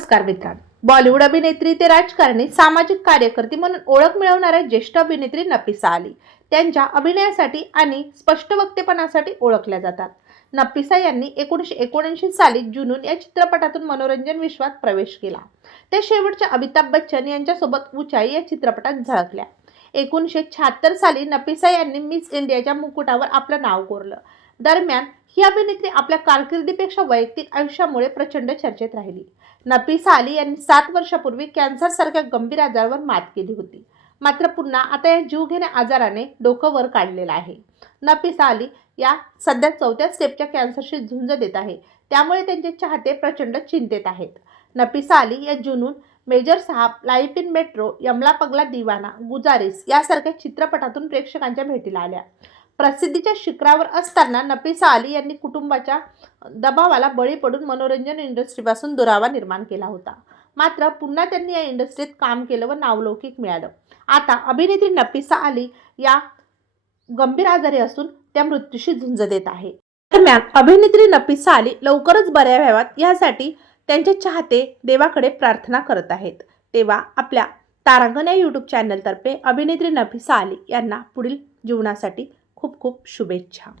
नमस्कार मित्रांनो. बॉलिवूड अभिनेत्री ते राजकारणी सामाजिक कार्यकर्ती म्हणून ओळख मिळवणाऱ्या ज्येष्ठ अभिनेत्री नफिसा अली त्यांच्या अभिनयासाठी आणि स्पष्ट वक्तेपणासाठी ओळखल्या जातात. नफिसा यांनी एकोणीसशे एकोणऐंशी साली जुनून या चित्रपटातून मनोरंजन विश्वात प्रवेश केला. त्या शेवटच्या अमिताभ बच्चन यांच्यासोबत उंचाई या चित्रपटात झळकल्या. एकोणीसशे शहात्तर साली नफिसा यांनी मिस इंडियाच्या मुकुटावर आपलं नाव कोरलं. दरम्यान ही अभिनेत्री आपल्या कारकिर्दीपेक्षा वैयक्तिक आयुष्यामुळे प्रचंड चर्चेत राहिली. नफिसा अली यांनी सात वर्षापूर्वी कॅन्सरसारख्या गंभीर आजारावर मात केली होती. मात्र पुन्हा आता या जीवघेण्या आजाराने डोकं वर काढलेलं आहे. नफिसा अली या सध्या चौथ्या स्टेपच्या कॅन्सरशी झुंज देत आहे. त्यामुळे त्यांचे चाहते प्रचंड चिंतेत आहेत. नफिसा अली या Junoon Major Saab Life in Metro Yamla Pagla Deewana Guzaarish यासारख्या चित्रपटातून प्रेक्षकांच्या भेटीला आल्या. प्रसिद्धीच्या शिखरावर असताना नफिसा अली यांनी कुटुंबाच्या दबावाला बळी पडून मनोरंजन इंडस्ट्रीपासून दुरावा निर्माण केला होता. मात्र पुन्हा त्यांनी या इंडस्ट्रीत काम केलं व नावलौकिक मिळालं. आता अभिनेत्री नफिसा अली या गंभीर आजारी असून त्या मृत्यूशी झुंज देत आहे. दरम्यान अभिनेत्री नफिसा अली लवकरच बऱ्या व्हाव्यात यासाठी त्यांचे चाहते देवाकडे प्रार्थना करत आहेत. तेव्हा आपल्या तारांगण या यूट्यूब चॅनलतर्फे अभिनेत्री नफिसा अली यांना पुढील जीवनासाठी खूप खूप शुभेच्छा.